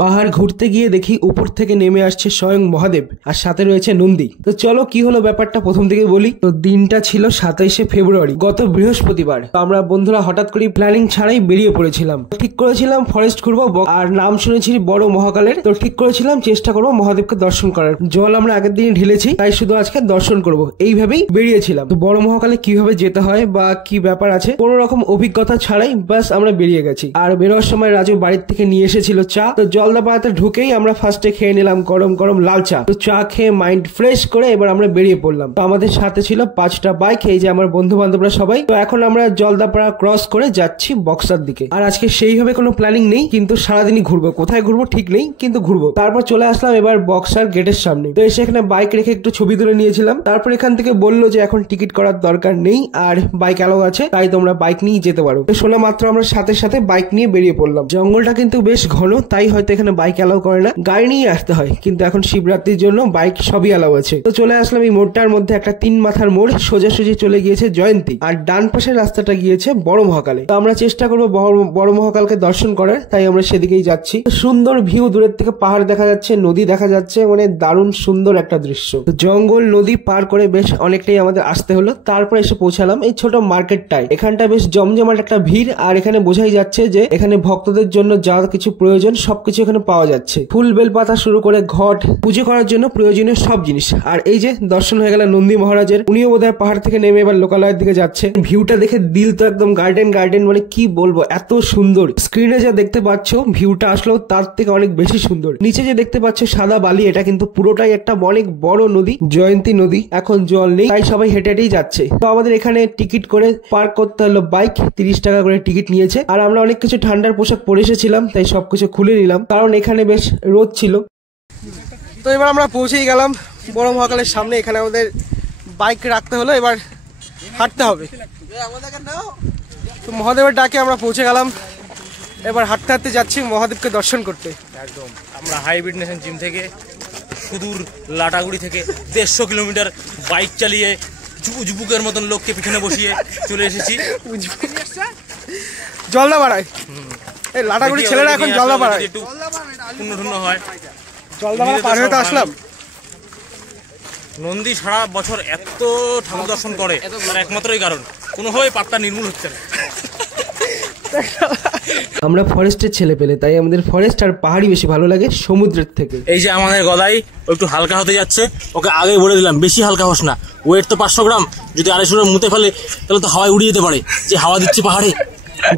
পাহাড় ঘুরতে গিয়ে দেখি উপর থেকে নেমে আসছে স্বয়ং মহাদেব আর সাথে রয়েছে নন্দী। তো চলো কি হলো ব্যাপারটা প্রথম থেকে বলি। তো দিনটা ছিল 27শে ফেব্রুয়ারি, গত বৃহস্পতিবার। তো আমরা বন্ধুরা হঠাৎ করে প্ল্যানিং ছাড়াই বেরিয়ে পড়েছিলাম। ঠিক করেছিলাম ফরেস্ট ঘুরবো, আর নাম শুনেছি বড় মহাকালের। তো ঠিক করেছিলাম চেষ্টা করবো মহাদেবকে দর্শন করার। জল আমরা আগের দিনে ঢেলেছি, তাই শুধু আজকে দর্শন করব এইভাবেই বেরিয়েছিলাম। তো বড় মহাকালে কিভাবে যেতে হয় বা কি ব্যাপার আছে কোন রকম অভিজ্ঞতা ছাড়াই বাস আমরা বেরিয়ে গেছি। আর বেরোয়ার সময় রাজু বাড়ির থেকে নিয়ে এসেছিল চা। তো জলদাপাড়াতে ঢুকেই আমরা ফার্স্টে খেয়ে নিলাম গরম গরম লাল চা। তো চা খেয়ে মাইন্ড ফ্রেশ করে এবার আমরা বেরিয়ে পড়লাম। তো আমাদের সাথে ছিল 5টা বাইক, এই যে আমার বন্ধু বান্ধবরা সবাই। তো এখন আমরা জলদাপাড়া ক্রস করে যাচ্ছি বক্সার দিকে। আর আজকে সেইভাবে কোনো প্ল্যানিং নেই, কিন্তু সারাদিনই ঘুরবো। কোথায় ঘুরবো ঠিক নেই, কিন্তু ঘুরবো। তারপর চলে আসলাম এবার বক্সার গেটের সামনে। তো এসে এখানে বাইক রেখে একটু ছবি তুলে নিয়েছিলাম। তারপর এখান থেকে বললো যে এখন টিকিট করার দরকার নেই, আর বাইক অ্যালাউ আছে, তাই তোমরা বাইক নিয়ে যেতে পারো। তো শোনা মাত্র আমরা সাথে সাথে বাইক নিয়ে বেরিয়ে পড়লাম। জঙ্গলটা কিন্তু বেশ ঘন, তাই হয়তো এখানে বাইক অ্যালাউ করে না, গাড়ি নিয়ে আসতে হয়। কিন্তু এখন শিবরাত্রির জন্য বাইক সবই অ্যালাউ আছে। তো চলে আসলাম এই মোড়টার মধ্যে, একটা 3 মাথার মোড়। সোজাসুজি চলে গিয়েছে জয়ন্তী, আর ডান পাশের রাস্তাটা গিয়েছে বড় মহাকালে। তো আমরা চেষ্টা করবো বড় মহাকালকে দর্শন করার, তাই আমরা সেদিকেই যাচ্ছি। সুন্দর ভিউ, দূরের থেকে পাহাড় দেখা যাচ্ছে, নদী দেখা যাচ্ছে, মানে দারুণ সুন্দর একটা দৃশ্য। জঙ্গল নদী পার করে বেশ অনেকটাই আমাদের আসতে হলো। তারপর এসে পৌঁছালাম এই ছোট মার্কেটটায়। এখানটা বেশ জমজমাট একটা ভিড়, আর এখানে বোঝাই যাচ্ছে যে এখানে ভক্তদের জন্য যা কিছু প্রয়োজন সবকিছু এখানে পাওয়া যাচ্ছে। ফুল বেল পাতা শুরু করে ঘট, পুজো করার জন্য প্রয়োজনীয় সব জিনিস। আর এই যে দর্শন হয়ে গেল নন্দী মহারাজের। উনিও বোধহয় পাহাড় থেকে নেমে এবার লোকালয়ের দিকে যাচ্ছে। ভিউটা দেখে দিল তো একদম গার্ডেন গার্ডেন, মানে কি বলবো, এত সুন্দর। স্ক্রিনে যা দেখতে পাচ্ছ ভিউটা আসলেও তার থেকে অনেক বেশি সুন্দর। নিচে যে দেখতে পাচ্ছ সাদা বালি, এটা কিন্তু পুরোটাই একটা অনেক বড় নদী, জয়ন্তী নদী। এখন জল নেই, তাই সবাই হেঁটে হেঁটেই যাচ্ছে। তো আমাদের এখানে টিকিট করে পার্ক করতে হলো বাইক, 30 টাকা করে টিকিট নিয়েছে। আর আমরা অনেক কিছু ঠান্ডার পোশাক পরে এসেছিলাম, তাই সবকিছু খুলে নিলাম, কারণ এখানে বেশ রোদ ছিল। তো এবার আমরা পৌঁছেই গেলাম বড় মহাকালের সামনে। এখানে আমাদের বাইক রাখতে হলো, এবার হাঁটতে হবে। তো মহাদেবের ডাকে আমরা পৌঁছে গেলাম, এবার হাঁটতে হাঁটতে যাচ্ছি মহাদেবকে দর্শন করতে। একদম আমরা হাইব্রিড নেশন জিম থেকে সুদূর লাটাগুড়ি থেকে 150 কিলোমিটার বাইক চালিয়ে উজবুকের মতন লোককে পিছনে বসিয়ে চলে এসেছি জলদাপাড়ায়। এই লাটাগুড়ি ছেলেরা এখন জলদাপাড়ায় একটু পূর্ণধন্য হয়। জলদাপাড়া পার হয়ে তো আসলাম। নন্দী সারা বছর এত ঠাকুর দর্শন করে, তার একমাত্রই কারণ কোনোভাবে পাপটা নির্মূল হচ্ছে না। আমরা ফরেস্টের ছেলে পেলে, তাই আমাদের ফরেস্ট আর পাহাড়ি বেশি ভালো লাগে সমুদ্রের থেকে। এই যে আমাদের গদাই, ও একটু হালকা হতে যাচ্ছে। ওকে আগে বলে দিলাম বেশি হালকা হোস না, ওয়েট তো 500 গ্রাম। যদি 250 গ্রাম মুতে ফেলে তাহলে তো হাওয়ায় উড়িয়ে যেতে পারে, যে হাওয়া দিচ্ছে পাহাড়ে।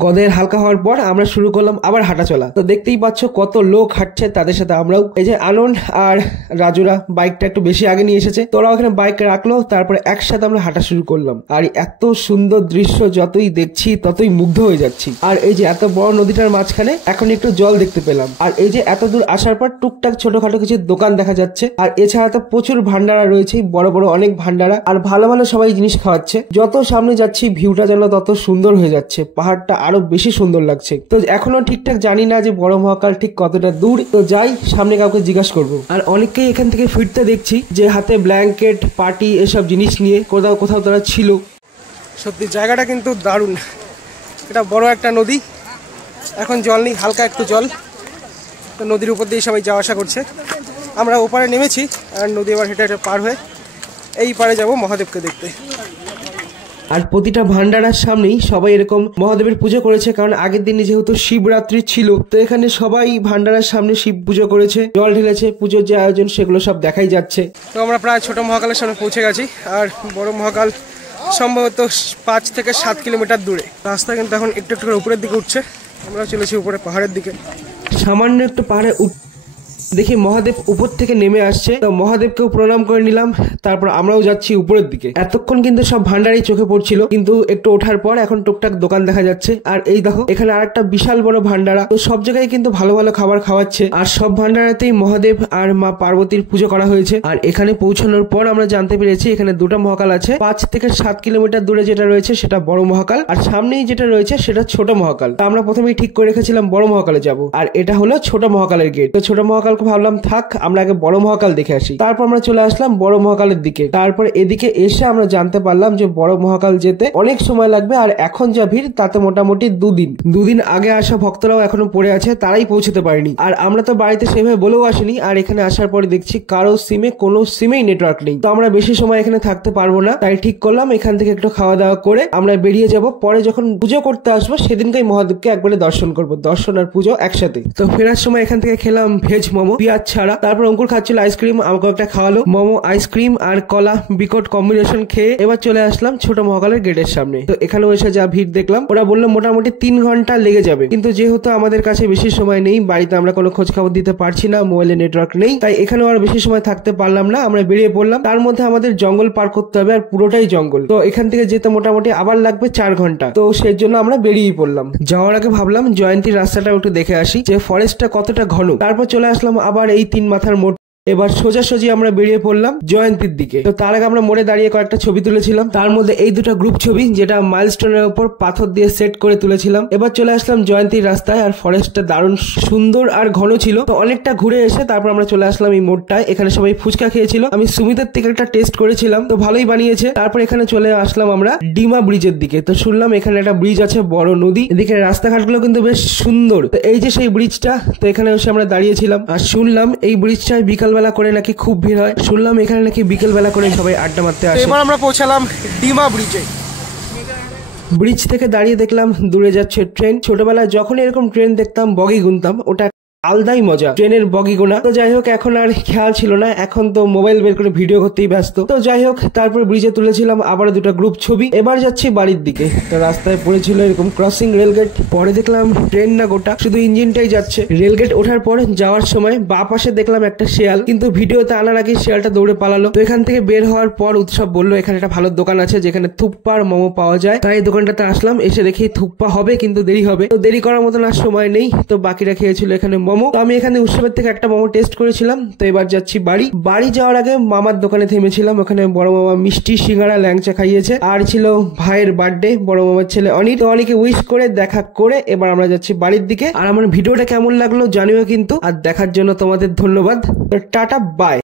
গদের হালকা হওয়ার পর আমরা শুরু করলাম আবার হাঁটা চলা। তো দেখতেই পাচ্ছ কত লোক হাঁটছে, তাদের সাথে আমরাও। এই যে আনন্দ আর রাজুরা বাইকটা একটু বেশি আগে নিয়ে এসেছে, তোরাও এখানে বাইক রাখলো। তারপরে একসাথে আমরা হাঁটা শুরু করলাম। আর এত সুন্দর দৃশ্য যতই দেখছি ততই মুগ্ধ হয়ে যাচ্ছি। আর এই যে এত বড় নদীটার মাঝখানে এখন একটু জল দেখতে পেলাম। আর এই যে এত দূর আসার পর টুকটাক ছোটখাটো কিছু দোকান দেখা যাচ্ছে। আর এছাড়া তো প্রচুর ভান্ডারা রয়েছে, বড় বড় অনেক ভান্ডারা, আর ভালো ভালো সবাই জিনিস খাওয়াচ্ছে। যত সামনে যাচ্ছি ভিউটা যেন তত সুন্দর হয়ে যাচ্ছে, পাহাড়টা আরো বেশি সুন্দর লাগছে। তো এখনো ঠিকঠাক জানি না যে বড় মহাকাল ঠিক কতটা দূর। তো যাই, সামনে কাউকে জিজ্ঞাসা করবো। আর অনেকেই এখান থেকে ফিরতে দেখছি যে হাতে ব্ল্যাঙ্কেট, পার্টি এসব জিনিস নিয়ে কোথাও কোথাও তারা ছিল। সত্যি জায়গাটা কিন্তু দারুণ। এটা বড় একটা নদী, এখন জল নেই, হালকা একটু জল। তো নদীর উপর দিয়ে সবাই যাওয়া আসা করছে। আমরা ওপারে নেমেছি, আর নদী এবার হেঁটে হেঁটে পার হয়ে এই পারে যাব মহাদেবকে দেখতে। আর প্রতিটা ভান্ডারার সামনেই সবাই এরকম মহাদেবের পুজো করেছে, কারণ আগের দিনে যেহেতু শিবরাত্রি ছিল। তো এখানে সবাই ভান্ডারার সামনে শিব পুজো করেছে, জল ঢেলেছে, পুজোর যে আয়োজন সেগুলো সব দেখাই যাচ্ছে। তো আমরা প্রায় ছোট মহাকালের সামনে পৌঁছে গেছি। আর বড় মহাকাল সম্ভবত 5 থেকে 7 কিলোমিটার দূরে। রাস্তা কিন্তু এখন একটু একটু করে উপরের দিকে উঠছে। আমরা চলেছি উপরে পাহাড়ের দিকে। সামান্য একটু পাহাড়ে দেখি মহাদেব উপর থেকে নেমে আসছে। তো মহাদেবকেও প্রণাম করে নিলাম, তারপর আমরাও যাচ্ছি উপরের দিকে। এতক্ষণ কিন্তু সব ভান্ডারই চোখে পড়ছিল, কিন্তু একটু ওঠার পর এখন টুকটাক দোকান দেখা যাচ্ছে। আর এই দেখো এখানে আরেকটা বিশাল বড় ভান্ডারা। তো সব জায়গায় কিন্তু ভালো ভালো খাবার খাওয়াচ্ছে, আর সব ভান্ডারাতেই মহাদেব আর মা পার্বতীর পুজো করা হয়েছে। আর এখানে পৌঁছানোর পর আমরা জানতে পেরেছি এখানে 2টা মহাকাল আছে। 5 থেকে 7 কিলোমিটার দূরে যেটা রয়েছে সেটা বড় মহাকাল, আর সামনেই যেটা রয়েছে সেটা ছোট মহাকাল। আমরা প্রথমেই ঠিক করে রেখেছিলাম বড় মহাকালে যাব, আর এটা হলো ছোট মহাকালের গেট। তো ছোট মহাকাল তারপর ভাবলাম থাক আমরা আগে বড় মহাকাল দেখে আসি। তারপর আমরা চলে আসলাম বড় মহাকালের দিকে। তারপর এদিকে এসে আমরা জানতে পারলাম যে বড় মহাকাল যেতে অনেক সময় লাগবে, আর এখন যা ভিড় তাতে মোটামুটি দুদিন আগে আসা ভক্তরাও এখনো পড়ে আছে, তারাই পৌঁছতে পারেনি। আর আমরা তো বাড়িতে সেভাবে বলেও আসিনি, আর এখানে আসার পরে দেখছি কারো সিমে কোনো সিমেই নেটওয়ার্ক নেই। তো আমরা বেশি সময় এখানে থাকতে পারবো না, তাই ঠিক করলাম এখান থেকে একটু খাওয়া দাওয়া করে আমরা বেরিয়ে যাব। পরে যখন পুজো করতে আসবো সেদিনকেই মহাদেবকে একবারে দর্শন করবো, দর্শন আর পুজো একসাথে। তো ফেরার সময় এখান থেকে খেলাম ভেজ মোমো পেঁয়াজ ছাড়া। তারপর অঙ্কুর খাচ্ছিল আইসক্রিম, আমাকে একটা খাওয়ালো। মোমো, আইসক্রিম আর কলা বিকট কম্বিনেশন খেয়ে এবার চলে আসলাম ছোট মহাকালের গেটের সামনে। তো এখানেও এসে যা ভিড় দেখলাম, ওরা বললো মোটামুটি 3 ঘন্টা লেগে যাবে, কিন্তু যেহেতু আমাদের কাছে বেশি সময় নেই, বাড়িতে আমরা কোনো খোঁজ খবর দিতে পারছি না, মোবাইলে নেটওয়ার্ক নেই, তাই এখানে আর বেশি সময় থাকতে পারলাম না। আমরা বেরিয়ে পড়লাম। তার মধ্যে আমাদের জঙ্গল পার করতে হবে, আর পুরোটাই জঙ্গল। তো এখান থেকে যেতে মোটামুটি আবার লাগবে 4 ঘন্টা। তো সেই জন্য আমরা বেরিয়ে পড়লাম। যাওয়ার আগে ভাবলাম জয়ন্তীর রাস্তাটা একটু দেখে আসি যে ফরেস্টটা কতটা ঘন। তারপর চলে আসলাম আবার এই 3 মাথার মোড়। এবার সোজাসুজি আমরা বেরিয়ে পড়লাম জয়ন্তীর দিকে। তো তার আগে আমরা মোড়ে দাঁড়িয়ে কয়েকটা ছবি তুলেছিলাম, তার মধ্যে এই দুটো গ্রুপ ছবি যেটা মাইলস্টোনের উপর পাথর দিয়ে সেট করে তুলেছিলাম। এবার চলে আসলাম জয়ন্তীর রাস্তায়, আর ফরেস্টটা দারুণ সুন্দর আর ঘন ছিল। তো অনেকটা ঘুরে এসে তারপর আমরা চলে আসলাম এই মোড়টায়। এখানে সবাই ফুচকা খেয়েছিল, আমি সুমিতের থেকে একটা টেস্ট করেছিলাম, তো ভালোই বানিয়েছে। তারপর এখানে চলে আসলাম আমরা ডিমা ব্রিজের দিকে। তো শুনলাম এখানে একটা ব্রিজ আছে, বড় নদী, এদিকে রাস্তাঘাটগুলো কিন্তু বেশ সুন্দর। তো এই যে সেই ব্রিজটা, তো এখানে এসে আমরা দাঁড়িয়েছিলাম। আর শুনলাম এই ব্রিজটায় বিকাল বেলা করে নাকি খুব ভিড় হয়। শুনলাম এখানে নাকি বিকেল বেলা করে সবাই আড্ডা মারতে আসে। এবার আমরা পৌঁছালাম ডিমা ব্রিজে। ব্রিজ থেকে দাঁড়িয়ে দেখলাম দূরে যাচ্ছে ট্রেন। ছোটবেলায় যখন এরকম ট্রেন দেখতাম বগি গুনতাম, ওটা আলাদাই মজা, ট্রেনের বগি গোনা। তো যাই হোক এখন আর খেয়াল ছিল না, এখন তো মোবাইল বের করে ভিডিও করতেই ব্যস্ত। তো যাই হোক তারপর ব্রিজে তুলেছিলাম আবার দুটো গ্রুপ ছবি। এবার যাচ্ছি বাড়ির দিকে। তো রাস্তায় পড়েছিল এরকম ক্রসিং রেলগেট, পরে দেখলাম ট্রেন না গোটা, শুধু ইঞ্জিনটাই যাচ্ছে। রেলগেট ওঠার পর যাওয়ার সময় বা পাশে দেখলাম একটা শেয়াল, কিন্তু ভিডিওতে আনার আগে শেয়ালটা দৌড়ে পালালো। তো এখান থেকে বের হওয়ার পর উৎসব বললো এখানে একটা ভালো দোকান আছে যেখানে থুপ্পা আর মোমো পাওয়া যায়। তাই এই দোকানটাতে আসলাম। এসে দেখি থুপ্পা হবে কিন্তু দেরি হবে, তো দেরি করার মতন আর সময় নেই। তো বাকিরা খেয়েছিল এখানে মোমো। তো আমি এখানে উৎসবের থেকে একটা মোমো টেস্ট করেছিলাম। তো এবার যাচ্ছি বাড়ি যাওয়ার আগে মামার দোকানে থেমেছিলাম। ওখানে বড় মামা মিষ্টি, সিঙ্গাড়া, ল্যাংচা খাইয়েছে। আর ছিল ভাইয়ের বার্থডে, বড় মামার ছেলে অনি। তো অনিকে উইশ করে দেখা করে এবার আমরা যাচ্ছি বাড়ির দিকে। আর আমার ভিডিওটা কেমন লাগলো জানিও কিন্তু, আর দেখার জন্য তোমাদের ধন্যবাদ। Tata, by.